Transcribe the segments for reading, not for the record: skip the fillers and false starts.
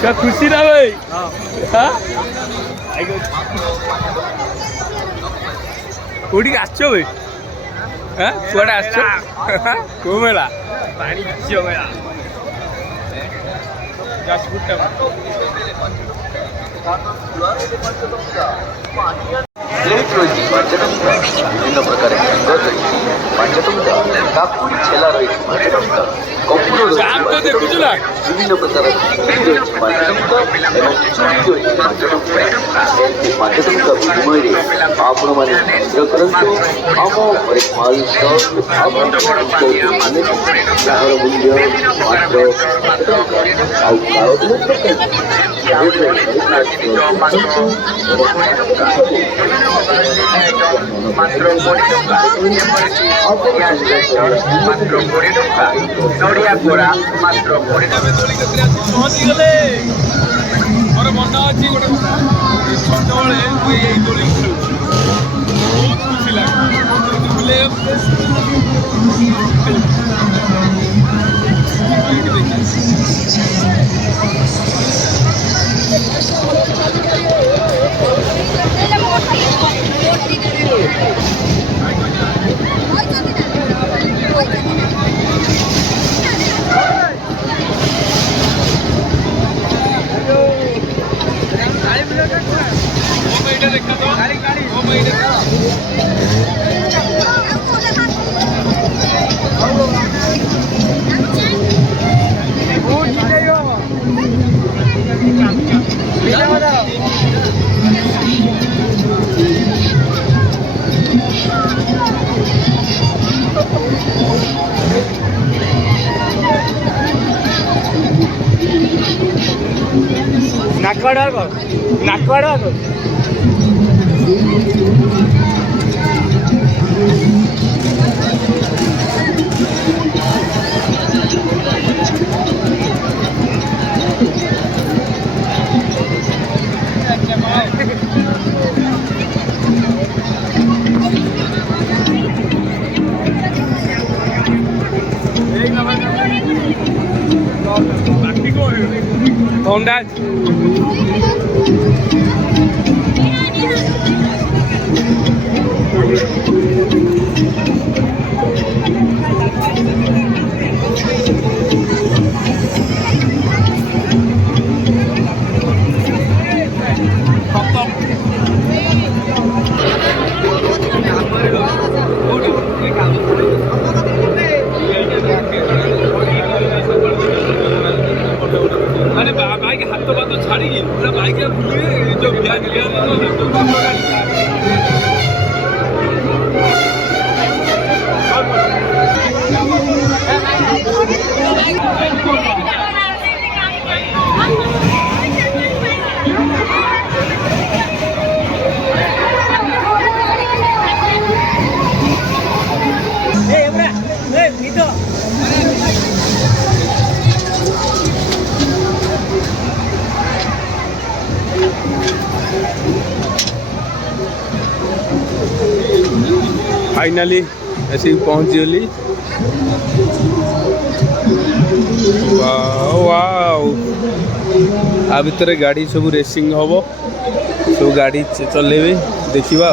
क्या खुशी ना भाई कोड़ी आसो भाई कुआडे आसो को मेला वाणिज्य मेला जाजपुर विभिन्न प्रकार काकुड़ी छेला रही विभिन्न प्रकार विनिमय आपण मैंने करंतु आम मूल्य मात्र 20 टका नड़िया कोड़ा मात्र 20 पहुँचीगले मोर मन अच्छी गोटे छोट बेले मुझे दोली खेलुची बहुत खुशी लगे नाकवाड़ा Honda मैंने बाइक हाथ तो बात तो छाड़ी पूरा बाइक जो फाइनाली ऐसे पहुँच गली आ भितर गाड़ी सब रेसिंग हम सब गाड़ी चलेबे देखा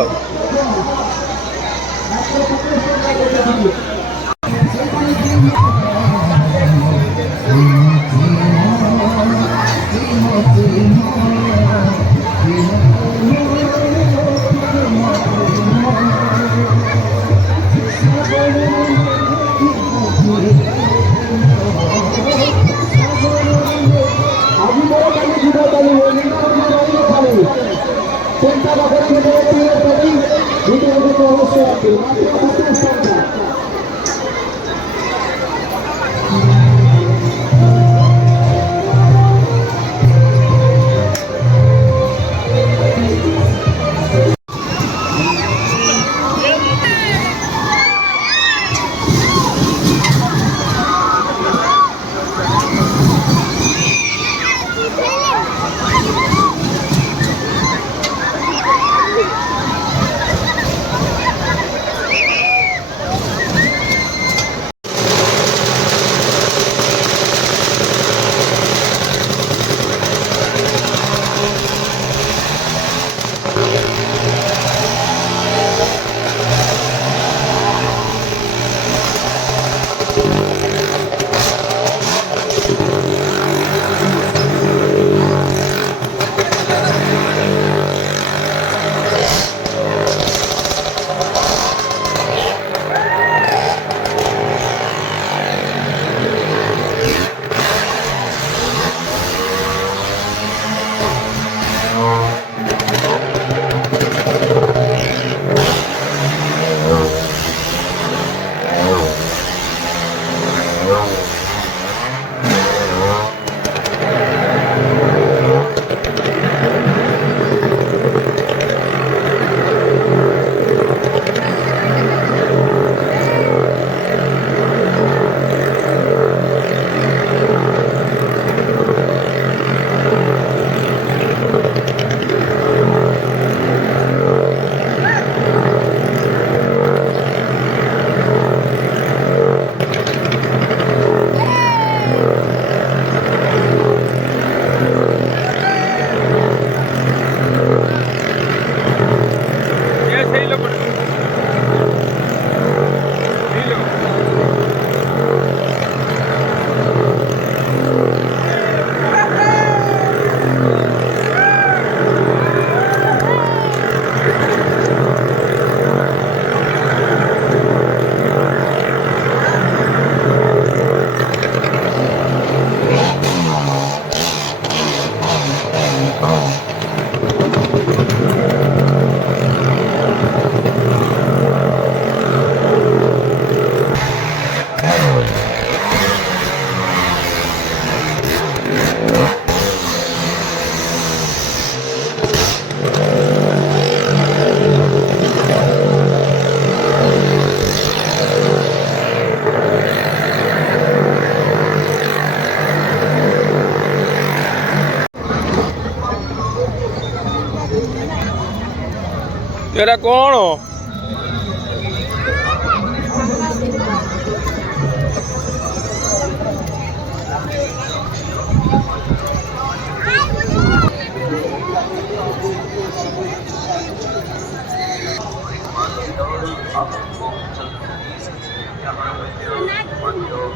ଏରା କ'ଣ?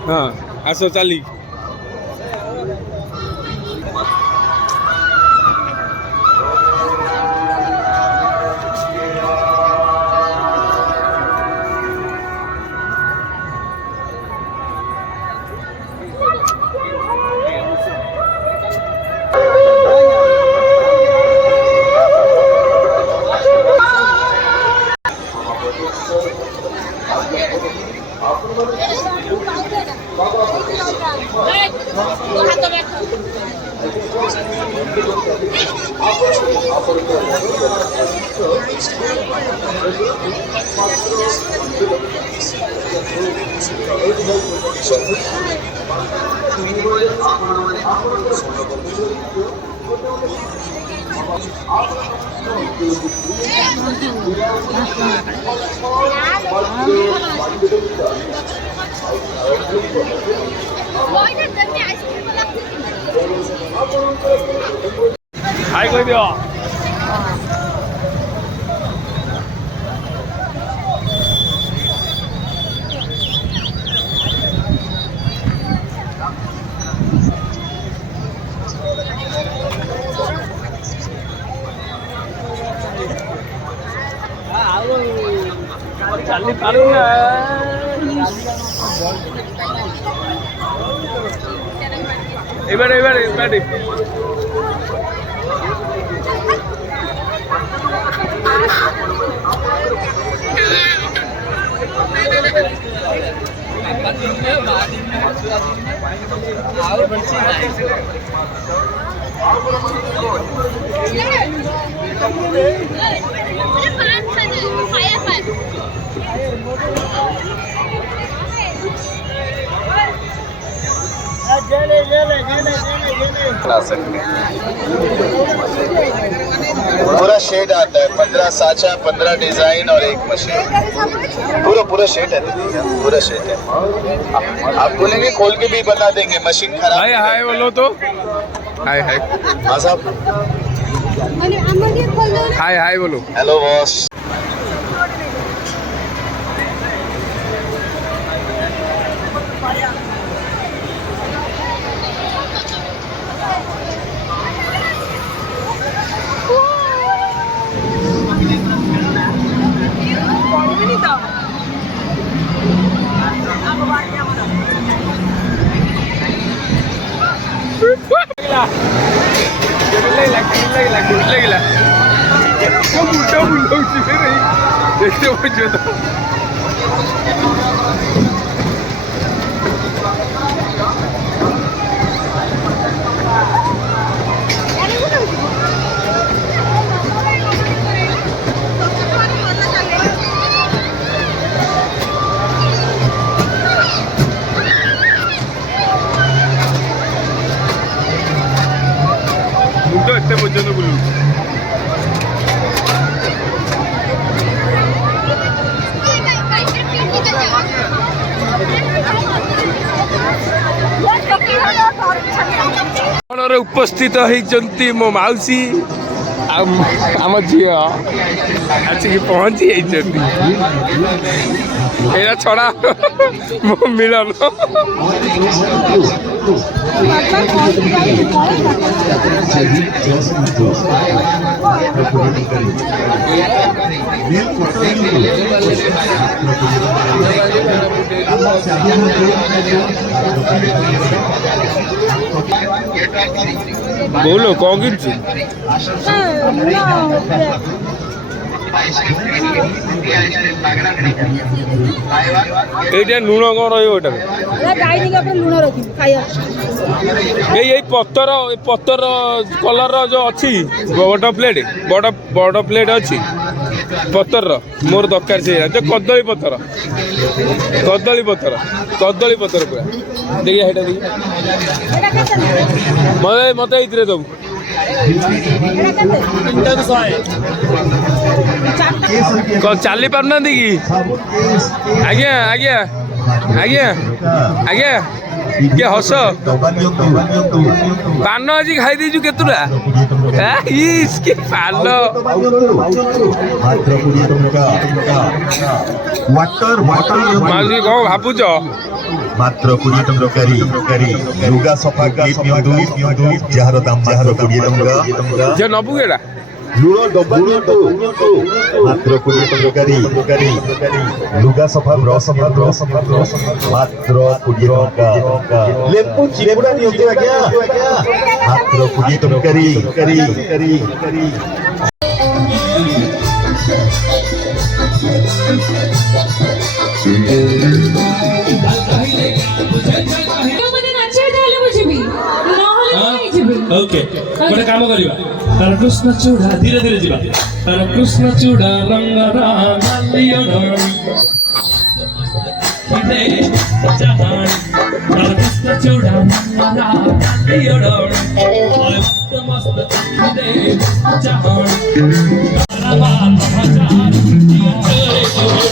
ହଁ ଆସ ଚାଲି ହାଇ କହିଦିଅ। ଚାଲି ପାରୁନା ଏବାরে पूरा शेड आता है, 15 साचा, 15 डिजाइन और एक मशीन। पूरा शेड है दीदी, पूरा शेड है। आप बोलेंगे खोल के भी बता देंगे, मशीन खराब। हाय हाय बोलो तो हाय हाय हाँ साहब, हाय हाय बोलो। Hello boss. ମୁଣ୍ଡ ଏତେ ପର୍ଯ୍ୟନ୍ତ ବୁଲୁଛି। ରେ ଉପସ୍ଥିତ ହେଇଛନ୍ତି ମୋ ମାଉସୀ ଆଉ ଆମ ଝିଅ ଆସିକି ପହଞ୍ଚି ଯାଇଛନ୍ତି। ଏଇଟା ଛଡ଼ା ମୋ ମିଳନ। बोलो कौन किनछु এইটা লুণ কম রহিব এটা গাইনি আপনি লুণ রাখি খাইয়া এই পত্তর কলর जो अच्छी बड़ प्लेट अच्छी पत्तर मोर दरकार से कदली पत्तर पूरा देखिए मत मत दबू ଚାଲି ପାରୁନାହାନ୍ତି କି? ଆଜ୍ଞା ଆଜ୍ଞା ଆଜ୍ଞା ଆଜ୍ଞା ଟିକେ ହସ। ପାନ ଆଜି ଖାଇ ଦେଇଛୁ କେତୁଟା? କି ପାନ ମାଉସୀ କଣ ଭାବୁଛ? ମାତ୍ର 20 ଟଙ୍କାରୀ ଲୁଗା ସଫା କ୍ଲିପ୍ ନିଅନ୍ତୁ ଯାହାର ଦାମ ମାତ୍ର 20 ଟଙ୍କା। ଯେ ନବୁ କେଟା? ଲୁଣ ଡବା ନିଅନ୍ତୁ ମାତ୍ର 20 ଟଙ୍କାରୀ ଲୁଗା ସଫା ବ୍ରଶ ମାତ୍ର 20 ଟଙ୍କା। ଲେମ୍ବୁ ଚିପୁଡ଼ା ନିଅନ୍ତୁ ଆଜ୍ଞା ମାତ୍ର 20 ଟଙ୍କାରୀ। ओके गोटे काम करिबा तार कृष्ण चूड़ा धीरे धीरे जीवा तार कृष्ण चूड़ा रंग नालियोन इदे जहान तार कृष्ण चूड़ा रंग नालियोन मस्त मस्त इदे जहान रामा हजार चोरे चोरे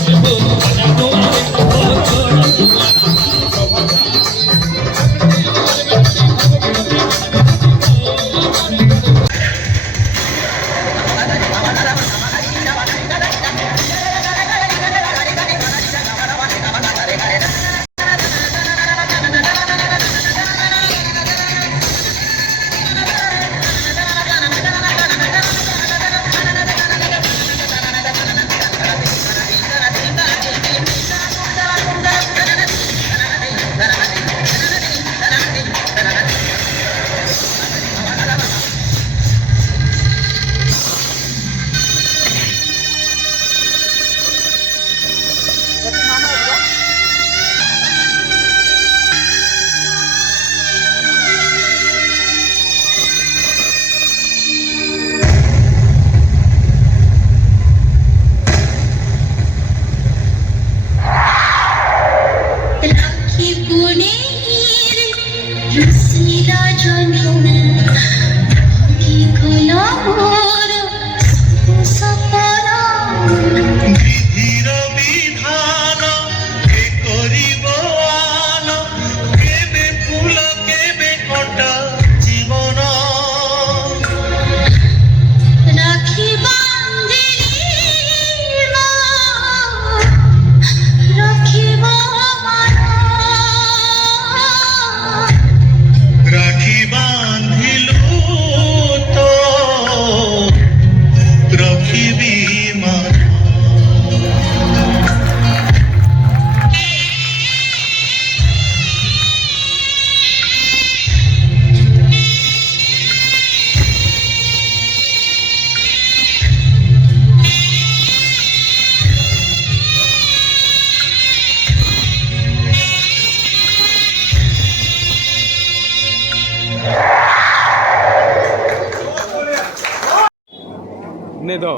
नहीं तो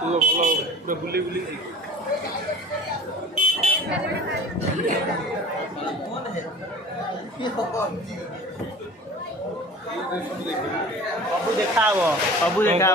तू तो भल पूरा बुली बुली सबू देखा